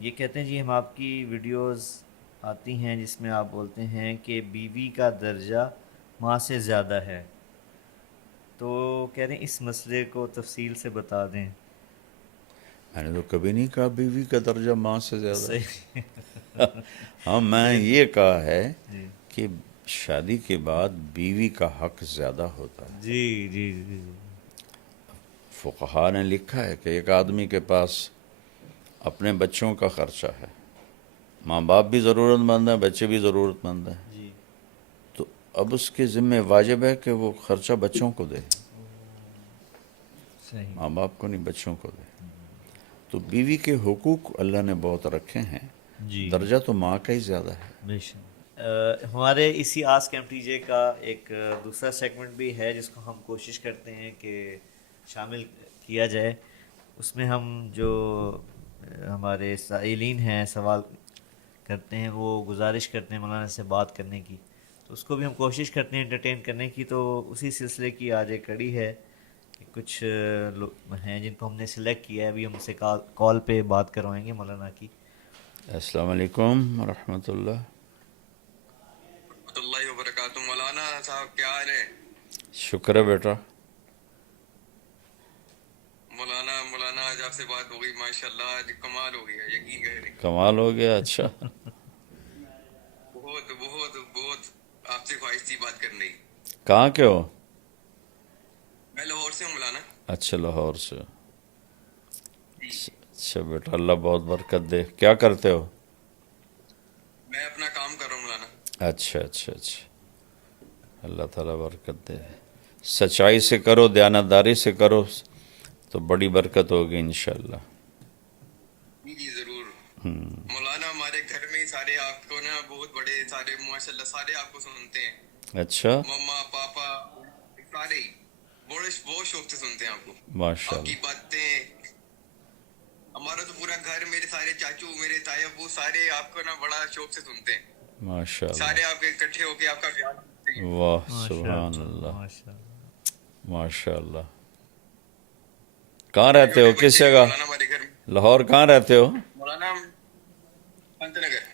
یہ کہتے ہیں جی ہم آپ کی ویڈیوز آتی ہیں جس میں آپ بولتے ہیں کہ بیوی کا درجہ ماں سے زیادہ ہے، تو کہہ رہے ہیں اس مسئلے کو تفصیل سے بتا دیں۔ میں نے تو کبھی نہیں کہا بیوی کا درجہ ماں سے زیادہ صحیح ہے۔ ہاں، میں صحیح یہ کہا ہے جی کہ شادی کے بعد بیوی کا حق زیادہ ہوتا ہے۔ جی جی جی فقہا نے لکھا ہے کہ ایک آدمی کے پاس اپنے بچوں کا خرچہ ہے، ماں باپ بھی ضرورت مند ہیں، بچے بھی ضرورت مند ہیں، جی تو اب اس کے ذمہ واجب ہے کہ وہ خرچہ بچوں کو دے، صحیح ماں باپ کو نہیں، بچوں کو دے۔ تو بیوی کے حقوق اللہ نے بہت رکھے ہیں، جی درجہ تو ماں کا ہی زیادہ ہے۔ بے شک۔ ہمارے اسی آسک ایم ٹی جے کا ایک دوسرا سیگمنٹ بھی ہے جس کو ہم کوشش کرتے ہیں کہ شامل کیا جائے۔ اس میں ہم جو ہمارے سائلین ہیں سوال کرتے ہیں وہ گزارش کرتے ہیں مولانا سے بات کرنے کی، تو اس کو بھی ہم کوشش کرتے ہیں انٹرٹین کرنے کی۔ تو اسی سلسلے کی آج ایک کڑی ہے کہ کچھ لوگ ہیں جن کو ہم نے سلیکٹ کیا ہے، ابھی ہم سے کال پہ بات کروائیں گے مولانا کی۔ السلام علیکم ورحمۃ اللہ۔ اللہ وبرکاتہ۔ مولانا صاحب کیا حال ہے؟ شکر ہے بیٹا۔ مولانا آج آپ سے بات ہو گئی، ماشاءاللہ آج کمال ہو گیا، یقین کریں۔ کمال ہو گیا، اچھا۔ بہت بہت بہت آپ سے خواہش تھی بات کرنے کی۔ کہاں کے ہو؟ میں لاہور سے ہوں مولانا۔ اچھا، لاہور سے۔ جی، اچھا بیٹا، اللہ بہت برکت دے۔ کیا کرتے ہو؟ میں اپنا کام کر رہا ہوں مولانا۔ اچھا اچھا اچھا، اللہ تعالیٰ برکت دے۔ سچائی سے کرو، دیانتداری سے کرو تو بڑی برکت ہوگی انشاءاللہ۔ جی جی ضرور مولانا، ہمارے گھر میں سارے آپ کو نا بہت بڑے، سارے ماشاءاللہ سارے آپ کو سنتے ہیں، اچھا، مما پاپا سارے ہی بہت شوق سے سنتے ہیں آپ کو، آپ کی ماشاءاللہ باتیں۔ ہمارا تو پورا گھر، میرے سارے چاچو، میرے تایا ابو سارے آپ کو نا بڑا شوق سے سنتے ہیں، ماشاءاللہ۔ سارے آپ کے اکٹھے ہو کے آپ کا بیان سنتے ہیں۔ واہ، ماشاء سبحان اللہ اللہ، ماشاء اللہ۔ ماشاءاللہ۔ کہاں چھوٹے رہتے ہو، چھوٹے کس بچے بھی جگہ؟ مولانا ہمارے گھر میں۔ لاہور کہاں رہتے ہو؟ مولانا پنت نگر۔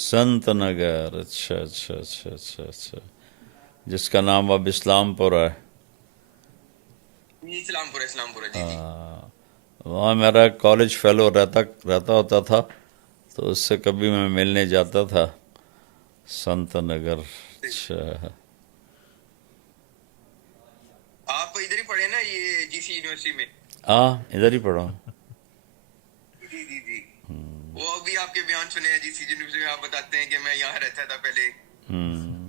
سنت نگر، اچھا اچھا اچھا اچھا اچھا، جس کا نام اب اسلام پورہ ہے۔ جی اسلام پورہ، اسلام پورہ، جی جی۔ وہاں میرا کالج فیلو رہتا ہوتا تھا، تو اس سے کبھی میں ملنے جاتا تھا سنت نگر۔ اچھا، آپ ادھر ہی پڑھے نا یہ جی سی یونیورسٹی میں؟ ہاں، ادھر ہی پڑھا ہوں۔ جی جی جی، وہ ابھی آپ کے بیان سنے ہیں جی سی یونیورسٹی میں، آپ بتاتے ہیں کہ میں یہاں رہتا تھا پہلے،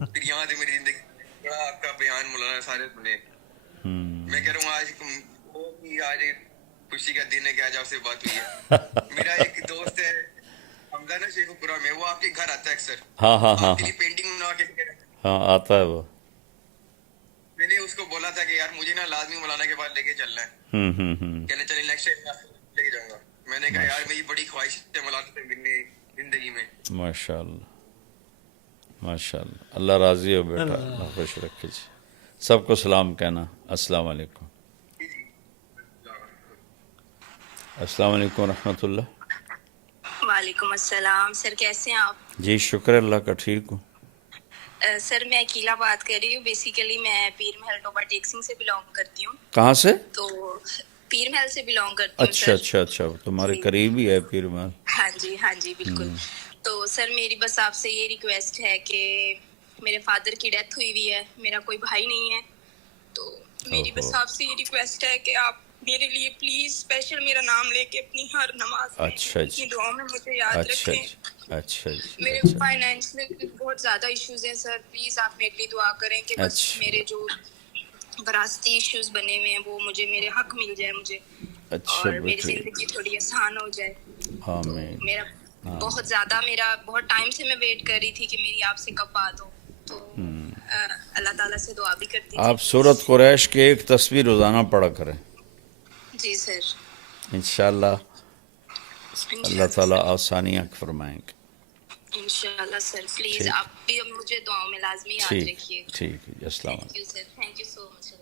پھر یہاں سے میری زندگی، بڑا آپ کا بیان مولانا سارے سنے۔ میں کہہ رہا ہوں آج خوشی کا دن ہے کہ آج آپ سے بات ہوئی ہے۔ میرا ایک دوست ہے حمزہ نا شیخ پورہ میں، وہ آپ کے گھر آتا ہے اکثر، ہاں ہاں ہاں آپ کے ہاں لیے پینٹنگ بنا کے لے کے آتا ہے۔ ہاں، آتا ہے وہ۔ میں نے اس کو بولا تھا کہ یار مجھے نا لازمی مولانا کے پاس لے کے چلنا ہے، کہنے چلے نیکسٹ ٹائم لے کے جاؤں گا۔ میں نے کہا یار میری بڑی خواہش ہے مولانا سے ملنے زندگی میں۔ ماشاء اللہ، ماشاء اللہ، اللہ راضی ہو بیٹا، اللہ خوش رکھے جی۔ سب کو سلام کہنا، السلام علیکم۔ السلام علیکم ورحمۃ اللہ۔ وعلیکم السلام سر، کیسے ہیں آپ؟ جی شکر اللہ کا، ٹھیک ہوں۔ سر میں اکیلا بات کر رہی ہوں، بیسیکلی میں پیر محل ٹوبا ٹیکسنگ سے بلانگ کرتی ہوں۔ کہاں سے؟ تو پیر محل سے بلانگ کرتی ہوں اچھا سر۔ اچھا اچھا، تمہارے جی قریب ہی ہے پیر محل۔ ہاں جی، ہاں جی بالکل۔ تو سر میری بس آپ سے یہ ریکویسٹ ہے کہ میرے فادر کی ڈیتھ ہوئی ہوئی ہے، میرا کوئی بھائی نہیں ہے، تو میری اوہو، بس آپ سے یہ ریکویسٹ ہے کہ آپ میرے لیے پلیز اسپیشل میرا نام لے کے اپنی ہر نماز میں اچھا اپنی جی، دعاؤں میں مجھے یاد اچھا رکھیں۔ جی، اچھا جی، میرے اچھا فائنینشلی بہت زیادہ ایشوز ہیں سر، پلیز آپ میرے لیے دعا کریں کہ بس اچھا میرے جو وراثتی ایشوز بنے ہوئے ہیں وہ مجھے میرے حق مل جائے مجھے، اچھا اور میری بیٹے، زندگی تھوڑی آسان ہو جائے۔ تو آمین، میرا آمین۔ بہت ٹائم سے میں ویٹ کر رہی تھی کہ میری آپ سے کب بات ہو، تو اللہ تعالیٰ سے دعا بھی کرتی تھی آپ پلیز۔ سورت قریش کی ایک تصویر روزانہ پڑھا کریں، جی سر، انشاءاللہ اللہ انشاءاللہ تعالیٰ سر، آسانیاں فرمائیں گے۔ انشاءاللہ سر، پلیز ٹھیک، آپ بھی مجھے دعاؤں میں لازمی یاد ٹھیک، رکھیے۔ ٹھیک ہے جی، السلام علیکم۔ Thank you sir, thank you so much.